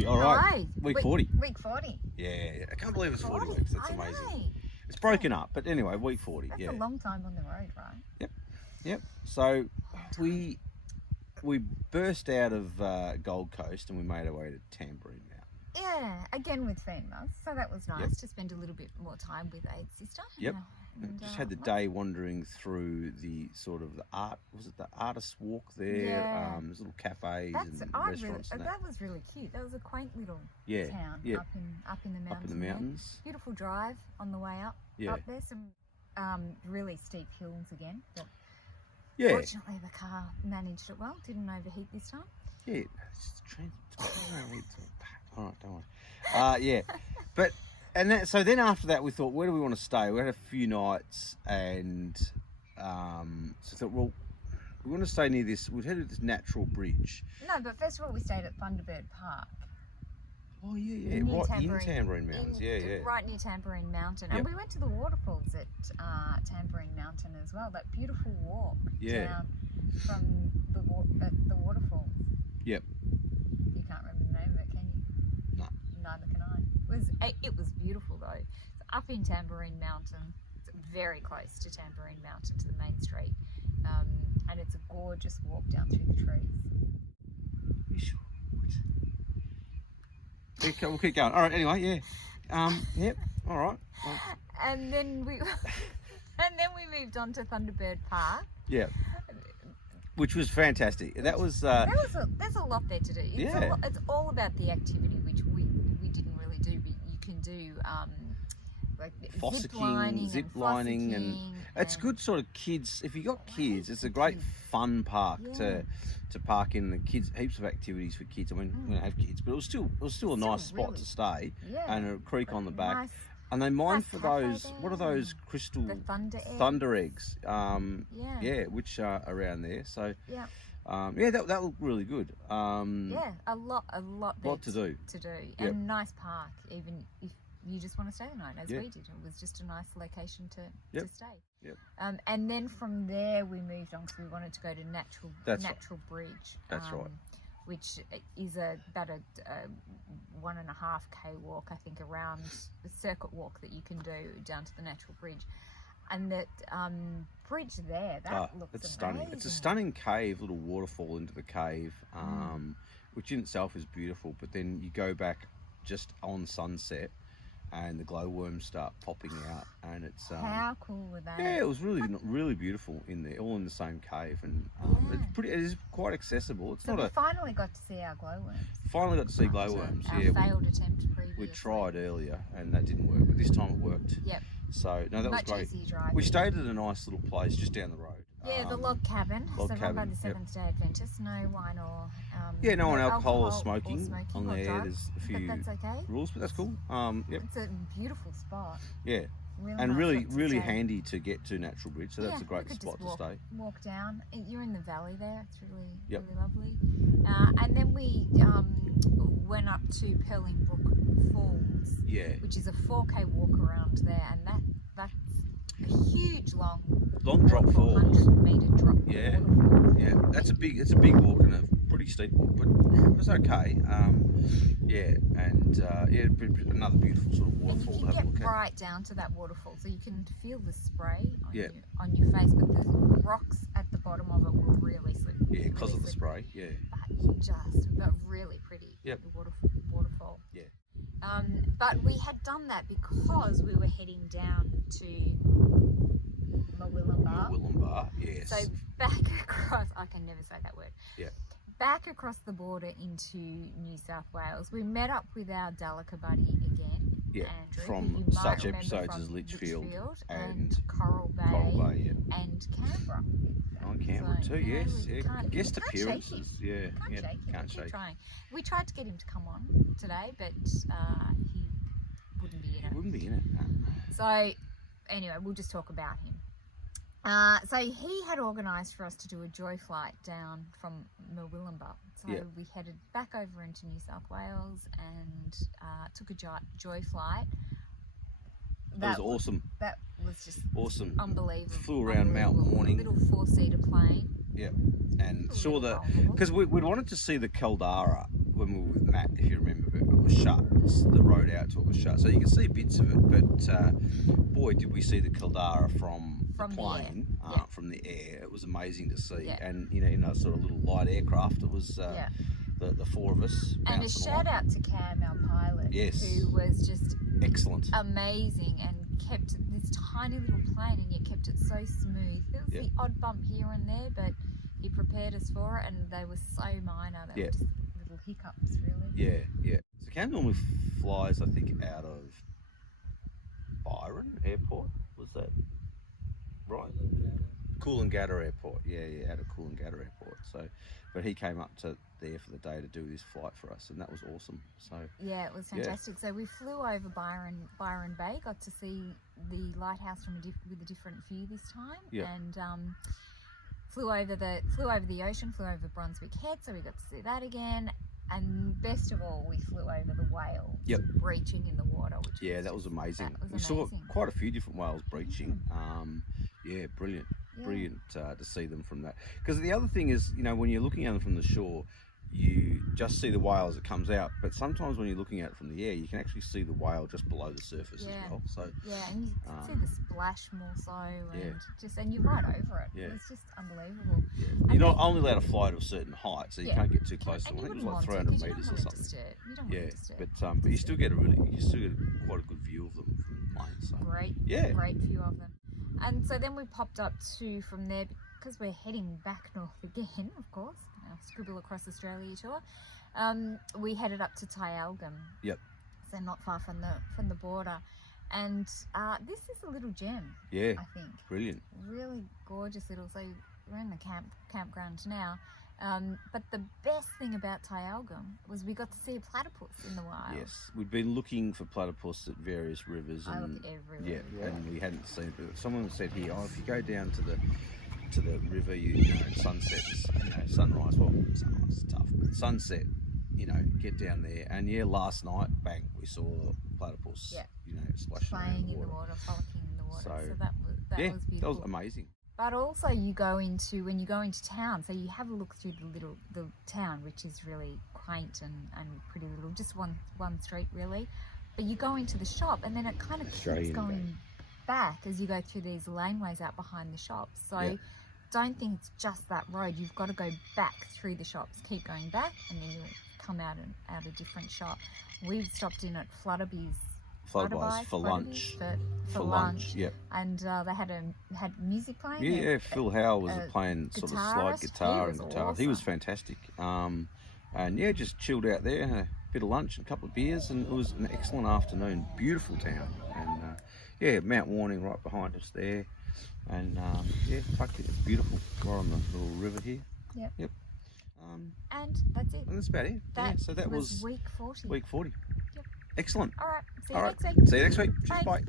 you? All right. Hi. Week 40. Week 40. Yeah, I can't believe it's 40 weeks. That's amazing. Know. It's broken up, but anyway, week 40. That's yeah. a long time on the road, right? Yep. So we burst out of Gold Coast and we made our way to Tamborine Mountain. Yeah, again with famous. So that was nice to spend a little bit more time with Aid's sister. Yep. And, just had the day wandering through the sort of the artist walk there. Yeah. There's little cafes and restaurants. And that was really cute. That was a quaint little town up in the mountains. Up in the mountains. Beautiful drive on the way up. Yeah. Up there, some really steep hills again. But yeah. fortunately, the car managed it well. Didn't overheat this time. Yeah. All right, don't worry. Yeah, but so then after that we thought, where do we want to stay? We had a few nights, and so I thought, well, we want to stay near this. We'd headed to this natural bridge. No, but first of all, we stayed at Thunderbird Park. Oh yeah, right in Tamborine Mountains. Yeah. Right near Tamborine Mountain, Yep. and we went to the waterfalls at Tamborine Mountain as well. That beautiful walk down from the waterfalls. Yep. You can't remember the name of it, can you? No. Neither can I. It was beautiful though. It's up in Tamborine Mountain. It's very close to Tamborine Mountain, to the main street, and it's a gorgeous walk down through the trees. You sure? We'll keep going. All right. Anyway, yeah. Yep. All right. And then we moved on to Thunderbird Park. Yeah. Which was fantastic. There's a lot there to do. It's all about the activity, which we didn't really do, but you can do like zip lining, and it's good sort of kids. If you got kids, it's a great fun park to park in. The kids, heaps of activities for kids. I mean, we don't have kids, but it was still a nice spot to stay, and a creek on the back. Nice. And they mine for those. What are those crystal thunder eggs? Which are around there. So that looked really good. A lot to do. And nice park. Even if you just want to stay the night, as we did, it was just a nice location to stay. Yep. And then from there we moved on because we wanted to go to Natural Bridge. That's right. Which is about a 1.5K walk, I think, around the circuit walk that you can do down to the Natural Bridge. And that bridge there, looks it's amazing. Stunning. It's a stunning cave, little waterfall into the cave, which in itself is beautiful. But then you go back just on sunset, and the glowworms start popping out, and it's how cool were they? Yeah, it was really beautiful in there, all in the same cave, and it is quite accessible. It's we finally got to see our glowworms. Finally got to see glowworms. Our failed attempt previously. We tried earlier, and that didn't work, but this time it worked. Yep. So no, that Much was great. easier driving. We stayed at a nice little place just down the road. Yeah, the log cabin. Run by the Seventh-day Adventists. No wine or no alcohol or smoking on there. Drugs, there's a few rules, but that's cool. It's a beautiful spot. Yeah. Really handy to get to Natural Bridge, so that's a great spot to stay. Walk down. You're in the valley there. It's really lovely. And then we went up to Purling Brook Falls. Yeah. Which is a 4K walk around there, and that's a huge long drop fall. 100-meter drop. Yeah. It's a big walk and a pretty steep walk, but it was okay. Another beautiful sort of waterfall. And you can get right down to that waterfall, so you can feel the spray on your face, but the rocks at the bottom of it were really slippery. Yeah, because of the spray. Yeah. But really pretty. Yep. The waterfall. Yeah. But we had done that because we were heading down to Murwillumbah, yes. So back across, I can never say that word. Yeah. Back across the border into New South Wales, we met up with our Delica buddy again, Andrew, from such episodes as Litchfield and Coral Bay, yeah. and Canberra. On Canberra too, yes. Guest appearances, Can't shake him. Trying. We tried to get him to come on today, but he wouldn't be in it. He wouldn't be in it, no. So anyway, we'll just talk about him. So he had organised for us to do a joy flight down from Murwillumbah. So we headed back over into New South Wales and took a joy flight. That was awesome. That was just awesome. Unbelievable. Flew around Mount Morning. A little 4-seater plane. Yeah, and saw because we'd wanted to see the caldera when we were with Matt, if you remember, but it was shut. The road out to it was shut, so you can see bits of it. But boy, did we see the Caldera from the plane, from the air. It was amazing to see, and in a sort of little light aircraft. It was the four of us. And a shout out to Cam, our pilot, who was just excellent, amazing, and kept this tiny little plane, and yet kept it so smooth. There was the odd bump here and there, but he prepared us for it, and they were so minor. They were just little hiccups, really. Yeah. So Cam normally flies, I think, out of Byron Airport. Was that right? Coolangatta Airport. Yeah, out of Coolangatta Airport. So, but he came up to there for the day to do this flight for us, and that was awesome. So yeah, it was fantastic. So we flew over Byron Bay, got to see the lighthouse with a different view this time, and flew over the ocean, flew over Brunswick Head, so we got to see that again. And best of all, we flew over the whale breaching in the water. Which that was amazing. We saw quite a few different whales breaching. Brilliant. Brilliant to see them from that. Because the other thing is, when you're looking at them from the shore, you just see the whale as it comes out. But sometimes when you're looking at it from the air, you can actually see the whale just below the surface as well. So and you can see the splash more so, and you're right over it. It's just unbelievable. You're not only allowed to fly to a certain height, so you can't get too close to it. I think it was like 300 metres or something. You don't want to disturb. But you still get quite a good view of them from the plane. So. Great view of them. And so then we popped up from there, because we're heading back north again, of course, our Scribble Across Australia tour. We headed up to Tyalgum. Yep. So not far from the border. And this is a little gem, I think. Brilliant. Really gorgeous little, so we're in the campground now. But the best thing about Tyalgum was we got to see a platypus in the wild. Yes, we'd been looking for platypus at various rivers. I looked everywhere. And we hadn't seen it. But someone said here, if you go down to the river, sunsets, sunrise. Well, sunrise is tough, but sunset, get down there. And last night, bang, we saw platypus. Splashing playing in the water, frolicking in the water. So that was beautiful. That was amazing. But also when you go into town, so you have a look through the town, which is really quaint and pretty little, just one street really. But you go into the shop, and then it kind of keeps going back as you go through these laneways out behind the shops. So don't think it's just that road. You've got to go back through the shops, keep going back, and then you'll come out a different shop. We've stopped in at Flutterby's for lunch. For lunch, and they had music playing. Yeah, Phil Howe was playing sort of slide guitar and guitar. Awesome. He was fantastic. And just chilled out there, had a bit of lunch and a couple of beers, and it was an excellent afternoon. Beautiful town, and Mount Warning right behind us there, and fuck it, it's beautiful. We're on the little river here. Yep. And that's it. And that's about it. So that was week 40. Week 40. Yep. Excellent. All right. See you next week. See you next week. Cheers, bye.